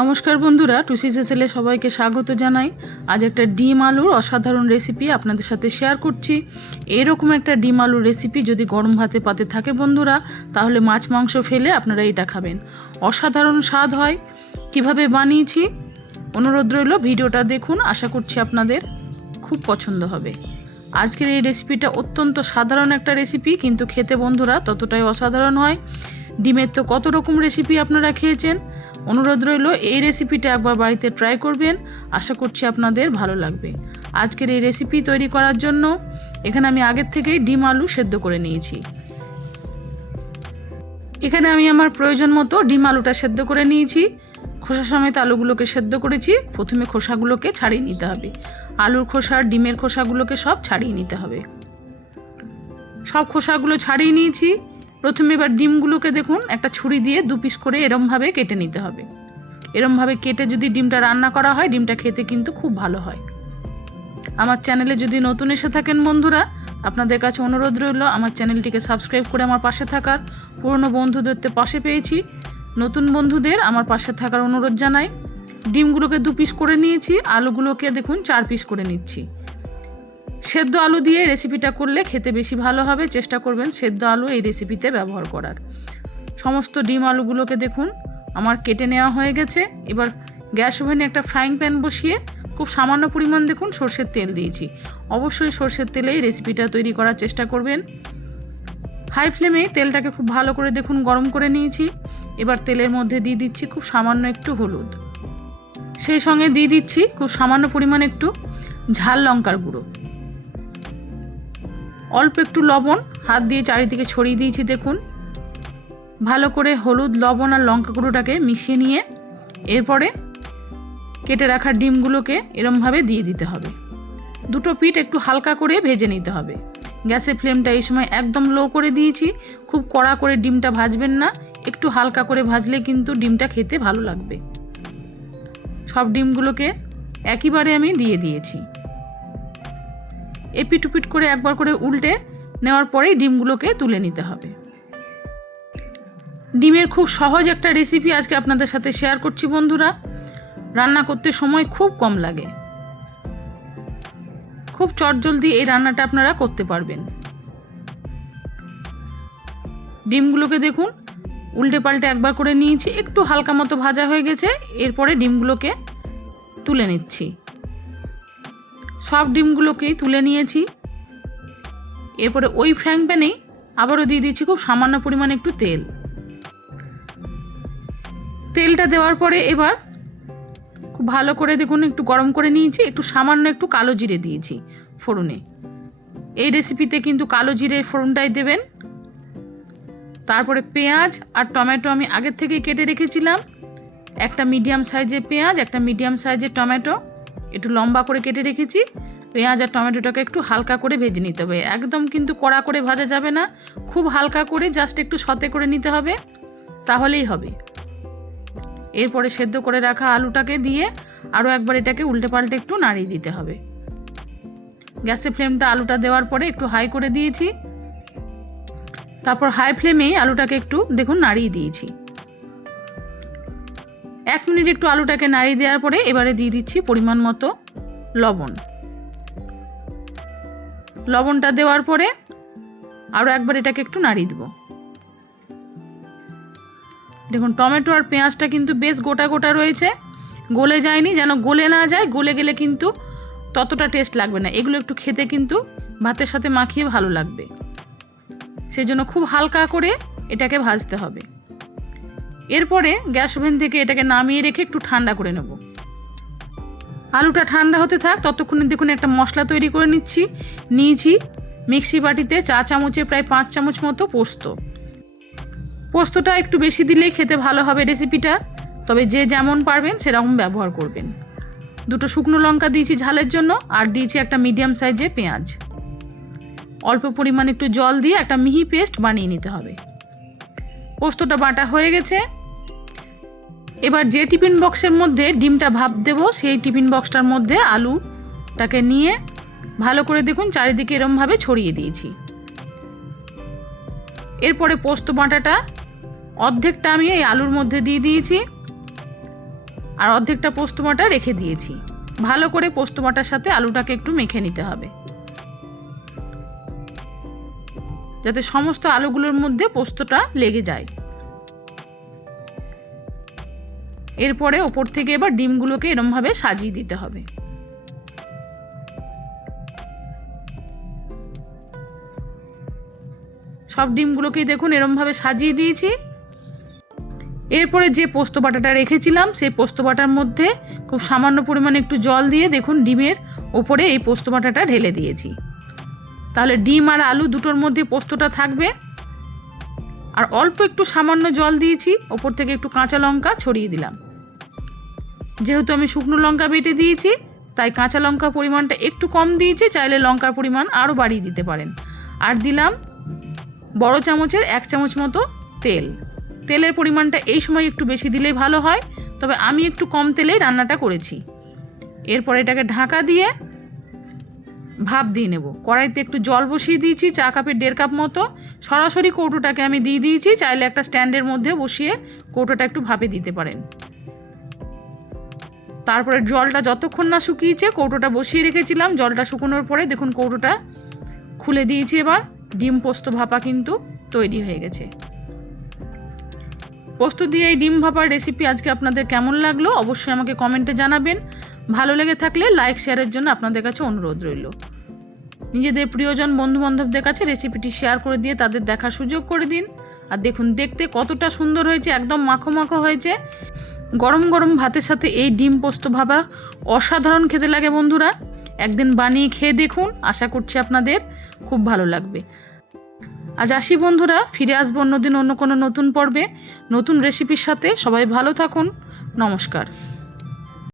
নমস্কার বন্ধুরা, টুসি সেসেলে সবাইকে স্বাগত জানাই। আজ একটা ডিম আলুর অসাধারণ রেসিপি আপনাদের সাথে শেয়ার করছি। এরকম একটা ডিম আলুর রেসিপি যদি গরম ভাতে পাতে থাকে বন্ধুরা, তাহলে মাছ মাংস ফেলে আপনারা এটা খাবেন। অসাধারণ স্বাদ হয়। কিভাবে বানিয়েছি অনুরোধ রইল, ভিডিওটা দেখুন। আশা করছি আপনাদের খুব পছন্দ হবে। আজকের এই রেসিপিটা অত্যন্ত সাধারণ একটা রেসিপি, কিন্তু খেতে বন্ধুরা ততটাই অসাধারণ হয়। ডিমের তো কত রকম রেসিপি আপনারা খেয়েছেন। অনুরোধ রইল এই রেসিপিটা একবার বাড়িতে ট্রাই করবেন। আশা করছি আপনাদের ভালো লাগবে। আজকের এই রেসিপি তৈরি করার জন্য এখানে আমি আগের থেকেই ডিম আলু সেদ্ধ করে নিয়েছি। এখানে আমি আমার প্রয়োজন মতো ডিম আলুটা সেদ্ধ করে নিয়েছি। খোসা সমেত আলুগুলোকে সেদ্ধ করেছি। প্রথমে খোসাগুলোকে ছাড়িয়ে নিতে হবে। আলুর খোসা, ডিমের খোসাগুলোকে সব ছাড়িয়ে নিতে হবে। সব খোসাগুলো ছাড়িয়ে নিয়েছি। প্রথমে এবার ডিমগুলোকে দেখুন একটা ছুরি দিয়ে দু পিস করে এরমভাবে কেটে নিতে হবে। এরমভাবে কেটে যদি ডিমটা রান্না করা হয়, ডিমটা খেতে কিন্তু খুব ভালো হয়। আমার চ্যানেলে যদি নতুন এসে থাকেন বন্ধুরা, আপনাদের কাছে অনুরোধ রইল আমার চ্যানেলটিকে সাবস্ক্রাইব করে আমার পাশে থাকার। পুরনো বন্ধুদের তো পাশে পেয়েছি, নতুন বন্ধুদের আমার পাশে থাকার অনুরোধ জানাই। ডিমগুলোকে দু পিস করে নিয়েছি। আলুগুলোকে দেখুন 4 পিস করে নিচ্ছি। সেদ্ধ আলু দিয়ে রেসিপিটা করলে খেতে বেশি ভালো হবে। চেষ্টা করবেন সেদ্ধ আলু এই রেসিপিতে ব্যবহার করার। সমস্ত ডিম আলুগুলোকে দেখুন আমার কেটে নেওয়া হয়ে গেছে। এবার গ্যাস ওভেনে একটা ফ্রাইং প্যান বসিয়ে খুব সামান্য পরিমাণ দেখুন সরষের তেল দিয়েছি। অবশ্যই সরষের তেলেই রেসিপিটা তৈরি করার চেষ্টা করবেন। হাই ফ্লেমে তেলটাকে খুব ভালো করে দেখুন গরম করে নিয়েছি। এবার তেলের মধ্যে দিয়ে দিচ্ছি খুব সামান্য একটু হলুদ, সেই সঙ্গে দিয়ে দিচ্ছি খুব সামান্য পরিমাণ একটু ঝাল লঙ্কার গুঁড়ো, অল্প একটু লবণ হাত দিয়ে চারিদিকে ছড়িয়ে দিয়েছি। দেখুন ভালো করে হলুদ, লবণ আর লঙ্কা গুঁড়োটাকে মিশিয়ে নিয়ে এরপরে কেটে রাখা ডিমগুলোকে এরমভাবে দিয়ে দিতে হবে। দুটো পিঠ একটু হালকা করে ভেজে নিতে হবে। গ্যাসের ফ্লেমটা এই সময় একদম লো করে দিয়েছি। খুব কড়া করে ডিমটা ভাজবেন না, একটু হালকা করে ভাজলে কিন্তু ডিমটা খেতে ভালো লাগবে। সব ডিমগুলোকে একইবারে আমি দিয়ে দিয়েছি। এপিট উপিট করে একবার করে উল্টে নেওয়ার পরেই ডিমগুলোকে তুলে নিতে হবে। ডিমের খুব সহজ একটা রেসিপি আজকে আপনাদের সাথে শেয়ার করছি বন্ধুরা। রান্না করতে সময় খুব কম লাগে, খুব চটজলদি এই রান্নাটা আপনারা করতে পারবেন। ডিমগুলোকে দেখুন উল্টে পাল্টে একবার করে নিয়েছি। একটু হালকা মতো ভাজা হয়ে গেছে। এরপরে ডিমগুলোকে তুলে নিচ্ছি। সব ডিমগুলোকেই তুলে নিয়েছি। এরপরে ওই ফ্রাইং প্যানেই আবারও দিয়ে দিচ্ছি খুব সামান্য পরিমাণ একটু তেল। তেলটা দেওয়ার পরে এবার খুব ভালো করে দেখুন একটু গরম করে নিয়েছি। একটু সামান্য একটু কালো জিরে দিয়েছি ফোড়নে। এই রেসিপিতে কিন্তু কালো জিরের ফোড়নটাই দেবেন। তারপরে পেঁয়াজ আর টমেটো আমি আগের থেকেই কেটে রেখেছিলাম। একটা মিডিয়াম সাইজের পেঁয়াজ, একটা মিডিয়াম সাইজের টমেটো একটু লম্বা করে কেটে রেখেছি। পেঁয়াজ আর টমেটোটাকে একটু হালকা করে ভেজে নিতে হবে। একদম কিন্তু কড়া করে ভাজা যাবে না, খুব হালকা করে জাস্ট একটু সতে করে নিতে হবে, তাহলেই হবে। এরপরে সেদ্ধ করে রাখা আলুটাকে দিয়ে আরও একবার এটাকে উল্টে পাল্টে একটু নাড়িয়ে দিতে হবে। গ্যাসের ফ্লেমটা আলুটা দেওয়ার পরে একটু হাই করে দিয়েছি। তারপর হাই ফ্লেমেই আলুটাকে একটু দেখুন নাড়িয়ে দিয়েছি। 1 মিনিট একটু আলুটাকে নাড়িয়ে দেওয়ার পরে এবারে দিয়ে দিচ্ছি পরিমাণ মতো লবণ। লবণটা দেওয়ার পরে আরও একবার এটাকে একটু নাড়িয়ে দেবো। দেখুন টমেটো আর পেঁয়াজটা কিন্তু বেশ গোটা গোটা রয়েছে, গলে যায়নি। যেন গলে না যায়, গলে গেলে কিন্তু ততটা টেস্ট লাগবে না। এগুলো একটু খেতে কিন্তু ভাতের সাথে মাখিয়ে ভালো লাগবে। সেজন্য খুব হালকা করে এটাকে ভাজতে হবে। এরপরে গ্যাস ওভেন থেকে এটাকে নামিয়ে রেখে একটু ঠান্ডা করে নেব। আলুটা ঠান্ডা হতে থাক, ততক্ষণে দেখুন একটা মশলা তৈরি করে নিয়েছি মিক্সি বাটিতে চা চামচে প্রায় 5 চামচ মতো পোস্ত। পোস্তটা একটু বেশি দিলেই খেতে ভালো হবে রেসিপিটা, তবে যে যেমন পারবেন সেরকম ব্যবহার করবেন। দুটো শুকনো লঙ্কা দিয়েছি ঝালের জন্য, আর দিয়েছি একটা মিডিয়াম সাইজের পেঁয়াজ। অল্প পরিমাণ একটু জল দিয়ে একটা মিহি পেস্ট বানিয়ে নিতে হবে। পোস্তটা বাটা হয়ে গেছে। এবার যে টিফিন বক্সের মধ্যে ডিমটা ভাপ দেব, সেই টিফিন বক্সটার মধ্যে আলুটাকে নিয়ে ভালো করে দেখুন চারিদিকে এরমভাবে ছড়িয়ে দিয়েছি। এরপরে পোস্ত বাটাটা অর্ধেকটা আমি এই আলুর মধ্যে দিয়ে দিয়েছি। আর অর্ধেকটা পোস্ত বাটা রেখে দিয়েছি। ভালো করে পোস্ত বাটার সাথে আলুটাকে একটু মেখে নিতে হবে, যাতে সমস্ত আলুগুলোর মধ্যে পোস্তটা লেগে যায়। এরপরে ওপর থেকে এবার ডিমগুলোকে এরমভাবে সাজিয়ে দিতে হবে। সব ডিমগুলোকেই দেখুন এরমভাবে সাজিয়ে দিয়েছি। এরপরে যে পোস্ত বাটাটা রেখেছিলাম সেই পোস্ত বাটার মধ্যে খুব সামান্য পরিমাণে একটু জল দিয়ে দেখুন ডিমের ওপরে এই পোস্ত বাটাটা ঢেলে দিয়েছি। তাহলে ডিম আর আলু দুটোর মধ্যে পোস্তটা থাকবে। আর অল্প একটু সামান্য জল দিয়েছি, ওপর থেকে একটু কাঁচা লঙ্কা ছড়িয়ে দিলাম। যেহেতু আমি শুকনো লঙ্কা বেটে দিয়েছি তাই কাঁচা লঙ্কা পরিমাণটা একটু কম দিয়েছি, চাইলে লঙ্কার পরিমাণ আরও বাড়িয়ে দিতে পারেন। আর দিলাম বড় চামচের 1 চামচ মতো তেল। তেলের পরিমাণটা এই সময় একটু বেশি দিলেই ভালো হয়, তবে আমি একটু কম তেলেই রান্নাটা করেছি। এরপর এটাকে ঢাকা দিয়ে ভাপ দিয়ে নেব। কড়াইতে একটু জল বসিয়ে দিয়েছি, চা কাপের 1.5 কাপ মতো। সরাসরি কৌটোটাকে আমি দিয়ে দিয়েছি, চাইলে একটা স্ট্যান্ডের মধ্যে বসিয়ে কৌটোটা একটু ভাপে দিতে পারেন। তারপরে জলটা যতক্ষণ না শুকিয়েছে কৌটোটা বসিয়ে রেখেছিলাম। জলটা শুকোনোর পরে দেখুন কৌটোটা খুলে দিয়েছি। এবার ডিম পোস্ত ভাপা কিন্তু তৈরি হয়ে গেছে। পোস্ত দিয়ে এই ডিম ভাপার রেসিপি আজকে আপনাদের কেমন লাগলো অবশ্যই আমাকে কমেন্টে জানাবেন। ভালো লেগে থাকলে লাইক শেয়ারের জন্য আপনাদের কাছে অনুরোধ রইল। নিজেদের প্রিয়জন বন্ধুবান্ধবদের কাছে রেসিপিটি শেয়ার করে দিয়ে তাদের দেখার সুযোগ করে দিন। আর দেখুন দেখতে কতটা সুন্দর হয়েছে, একদম মাখো মাখো হয়েছে। গরম গরম ভাতের সাথে এই ডিম পোস্ত ভাপা অসাধারণ খেতে লাগে বন্ধুরা। একদিন বানিয়ে খেয়ে দেখুন, আশা করছি আপনাদের খুব ভালো লাগবে। আজ আসি বন্ধুরা, ফিরে আসবো অন্যদিন অন্য কোনো নতুন পর্বে নতুন রেসিপির সাথে। সবাই ভালো থাকুন, নমস্কার।